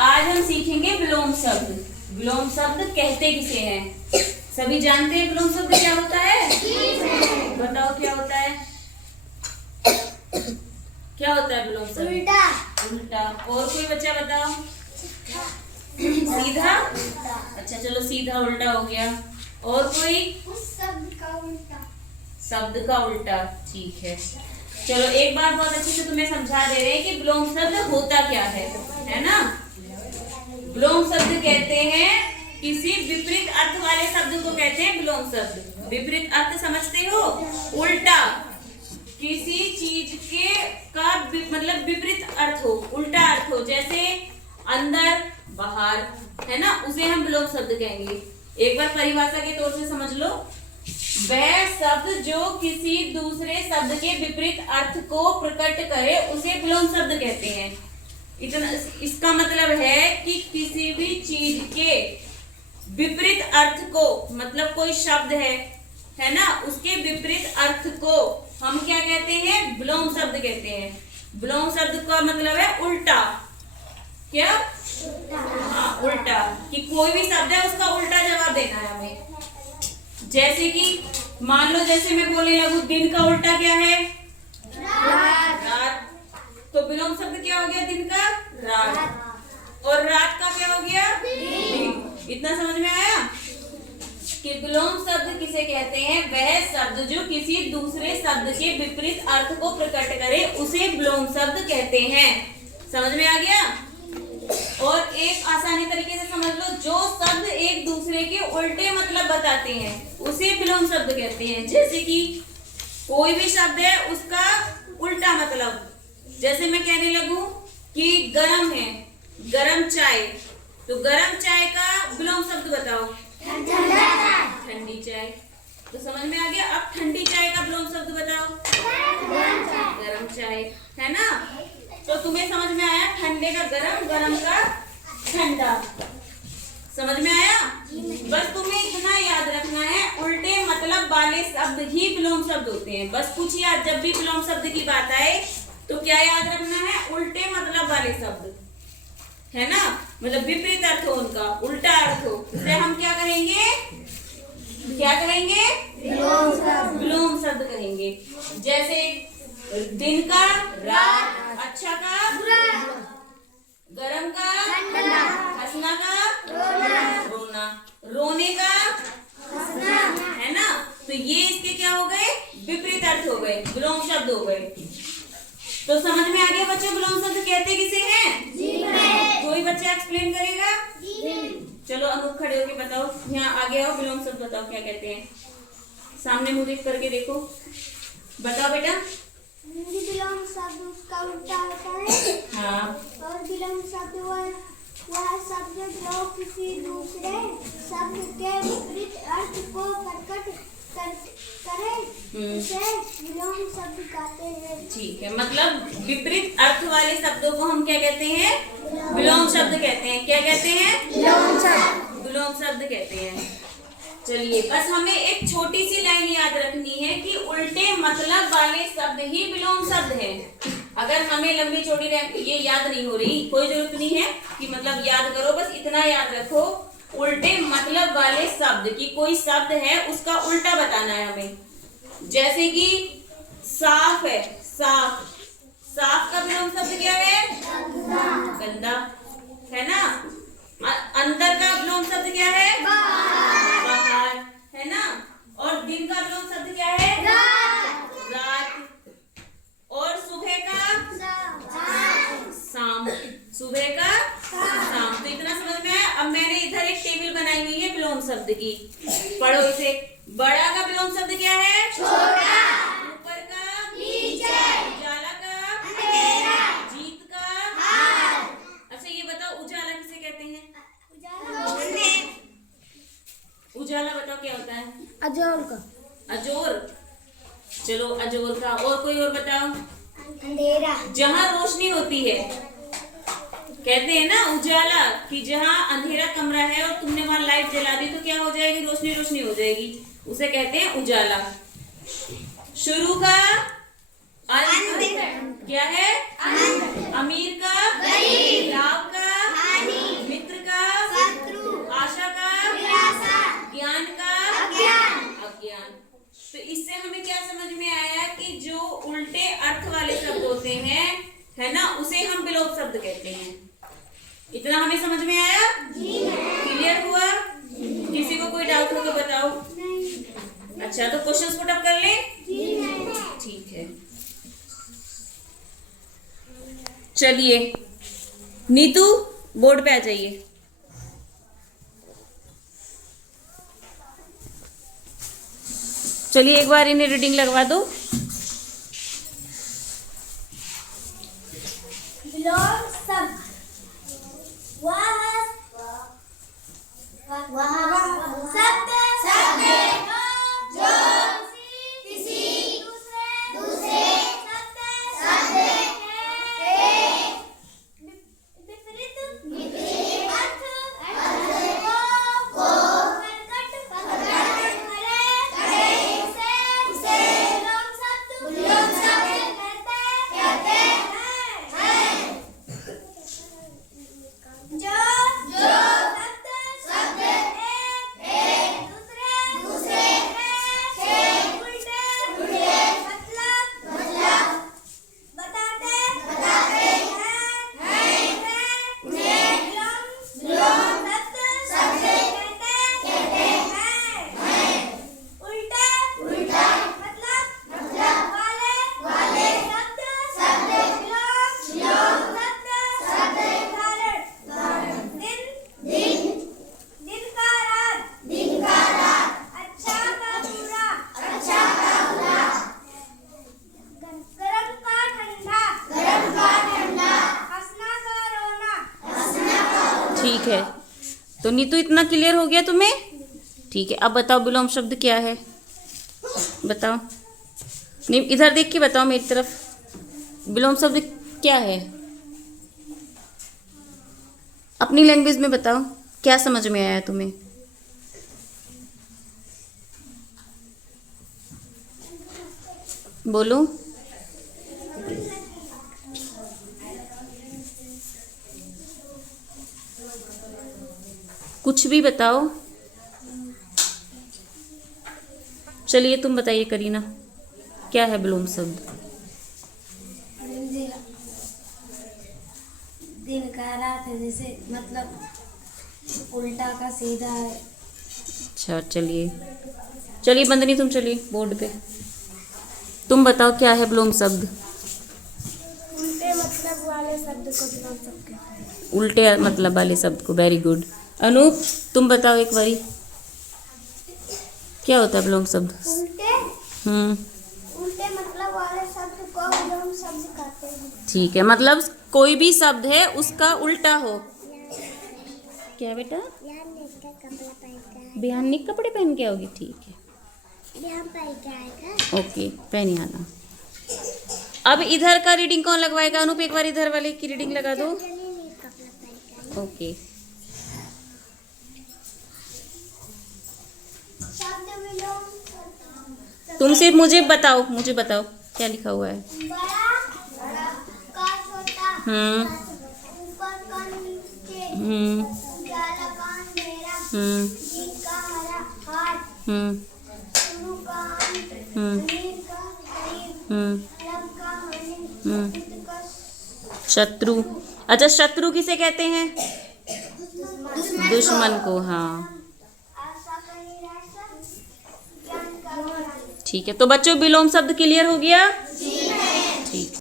आज हम सीखेंगे विलोम शब्द। विलोम शब्द कहते किसे हैं? सभी जानते हैं विलोम शब्द क्या होता है? बताओ क्या होता है? क्या होता है विलोम शब्द? उल्टा। उल्टा। और कोई बच्चा बताओ? सीधा। अच्छा चलो, सीधा उल्टा हो गया। और कोई? शब्द का उल्टा। शब्द का उल्टा, ठीक है। चलो एक बार बहुत अच्छे से तुम्हें समझा दे रहे हैं कि विलोम शब्द होता क्या है ना? विलोम शब्द कहते हैं किसी विपरीत अर्थ वाले शब्द को कहते हैं विलोम शब्द। विपरीत अर्थ समझते हो? उल्टा, किसी चीज के का मतलब विपरीत अर्थ हो, उल्टा अर्थ हो, जैसे अंदर बाहर, है ना, उसे हम विलोम शब्द कहेंगे। एक बार परिभाषा के तौर से समझ लो, वह शब्द जो किसी दूसरे शब्द के विपरीत अर्थ को प्रकट करे उसे विलोम शब्द कहते हैं। इतना, इसका मतलब है कि किसी भी चीज के विपरीत अर्थ को, मतलब कोई शब्द है ना, उसके विपरीत अर्थ को हम क्या कहते हैं? विलोम शब्द कहते हैं। विलोम शब्द का मतलब है उल्टा। क्या? हाँ, उल्टा, कि कोई भी शब्द है उसका उल्टा जवाब देना है हमें। जैसे कि मान लो, जैसे मैं बोलने लगूं दिन का उल्टा क्या है? रात। तो विलोम शब्द क्या हो गया? दिन का रात। और रात का क्या हो गया? दिन। इतना समझ में आया कि विलोम शब्द किसे कहते हैं? वह शब्द जो किसी दूसरे शब्द के विपरीत अर्थ को प्रकट करे उसे विलोम शब्द कहते हैं। समझ में आ गया? और एक आसानी तरीके से समझ लो, जो शब्द एक दूसरे के उल्टे मतलब बताते हैं उसे विलोम शब्द कहते हैं। जैसे कि कोई भी शब्द है उसका उल्टा मतलब, जैसे मैं कहने लगूं कि गरम है, गरम चाय, तो गरम चाय का विलोम शब्द बताओ। ठंडी चाय। तो समझ में आ गया? अब ठंडी चाय का विलोम शब्द बताओ। गरम चाय, है ना? तो तुम्हें समझ में आया? ठंडे का गरम, गरम का ठंडा। समझ में आया? बस तुम्हें इतना याद रखना है, उल्टे मतलब वाले शब्द ही विलोम शब्द होते हैं। बस कुछ याद, जब भी विलोम शब्द की बात आए तो क्या याद रखना है? उल्टे मतलब वाले शब्द, है ना, मतलब विपरीत अर्थ हो उनका, उल्टा अर्थ हो, उसे हम क्या कहेंगे? क्या कहेंगे? विलोम शब्द कहेंगे। जैसे दिन का रात, अच्छा का बुरा, गरम का ठंडा, हंसना का रोना, रोने का हंसना, है ना? तो ये इसके क्या हो गए? विपरीत अर्थ हो गए, विलोम शब्द हो गए। तो समझ में आ गया बच्चों विलोम शब्द कहते किसे हैं? कोई बच्चा एक्सप्लेन करेगा? चलो अनूप खड़े होके बताओ, यहाँ आगे आओ, विलोम शब्द बताओ क्या कहते हैं। सामने मुंह देख करके देखो, बताओ बेटा। विलोम शब्द उसका उल्टा होता है। हाँ। और विलोम शब्द वह शब्द जो किसी दूसरे शब्द के विपरीत अर्थ को प्रकट करे उसे विलोम शब्द कहते हैं। ठीक है, मतलब विपरीत अर्थ वाले शब्दों को हम क्या कहते हैं? विलोम शब्द कहते हैं। क्या कहते हैं? विलोम शब्द कहते हैं। चलिए, बस हमें एक छोटी सी लाइन याद रखनी है कि उल्टे मतलब वाले शब्द ही विलोम शब्द हैं। अगर हमें लंबी चौड़ी ये याद नहीं हो रही, कोई जरूरत नहीं है कि मतलब याद करो, बस इतना याद रखो, उल्टे मतलब वाले शब्द की कोई शब्द है उसका उल्टा बताना है हमें। जैसे कि साफ है, साफ, साफ का विलोम शब्द क्या है? गंदा, है ना? अंदर का विलोम शब्द क्या है? बाहर, है ना? और दिन का विलोम शब्द क्या है? रात। और सुबह का शाम, सुबह का शाम। तो इतना समझ में आया? अब मैंने इधर एक टेबल बनाई हुई है विलोम शब्द की, पढ़ो इसे। बड़ा का विलोम शब्द क्या है? छोटा। ऊपर का नीचे। उजाला का अंधेरा। जीत का हार। अच्छा ये बताओ, उजाला किसे कहते हैं? उजाला बताओ क्या होता है? अजोर का। अजोर। चलो अजोर का। और कोई और बताओ? अंधेरा। जहाँ रोशनी होती है, कहते हैं ना उजाला, कि जहाँ अंधेरा कमरा है और तुमने वहां लाइट जला दी तो क्या हो जाएगी? रोशनी रोशनी हो जाएगी, उसे कहते हैं उजाला। शुरू का अंत क्या है? अमीर का गरीब, लाभ का हानि, इतना हमें समझ में आया? क्लियर हुआ? किसी को कोई डाउट हो तो बताओ। अच्छा, तो क्वेश्चंस पुट अप कर ले। ठीक है, चलिए नीतू बोर्ड पे आ जाइए। चलिए एक बार इन्हें रीडिंग लगवा दो। विलोम शब्द शब्द जो किसी दूसरे शब्द के विपरीत अर्थ को प्रकट करे उसे विलोम शब्द कहते हैं। जो शब्द एक दूसरे के उल्टे मतलब बताते हैं उन्हें विलोम शब्द कहते हैं। उल्टा मतलब वाले शब्द विलोम शब्द उदाहरण दिन का रात अच्छा का बुरा गरम का ठंडा हंसना का रोना। ठीक है, तो नीतू इतना क्लियर हो गया तुम्हें? ठीक है, अब बताओ विलोम शब्द क्या है? बताओ, नहीं इधर देख के बताओ मेरी तरफ। विलोम शब्द क्या है? अपनी लैंग्वेज में बताओ, क्या समझ में आया तुम्हें? बोलो। कुछ भी बताओ। चलिए तुम बताइए करीना, क्या है विलोम शब्द? दिन का रात है, जैसे मतलब उल्टा का सीधा है। अच्छा, चलिए बंदनी तुम चलिए बोर्ड पे। तुम बताओ क्या है विलोम शब्द? उल्टे मतलब वाले शब्द को विलोम शब्द कहते हैं। उल्टे मतलब वाले शब्द को, वेरी गुड। अनूप तुम बताओ एक बारी, क्या होता है विलोम शब्द? उल्टे मतलब वाले शब्द को विलोम शब्द कहते हैं। ठीक है, मतलब कोई भी शब्द है उसका उल्टा हो। क्या बेटा? बिहान कपड़े पहन के आओगी? ठीक है, ओके, पहन आना। अब इधर का रीडिंग कौन लगवाएगा? अनूप एक बार इधर वाले की रीडिंग लगा दो। ओके, तुम सिर्फ मुझे बताओ क्या लिखा हुआ है। बड़ा का छोटा, ऊपर का नीचे, उजाला का अंधेरा, दिन का हाथ, शुरू का अंत, अमीर का गरीब, अलग का हानि, मित्र का शत्रु। अच्छा, शत्रु किसे कहते हैं? दुश्मन को। हाँ, ठीक है, तो बच्चों विलोम शब्द क्लियर हो गया?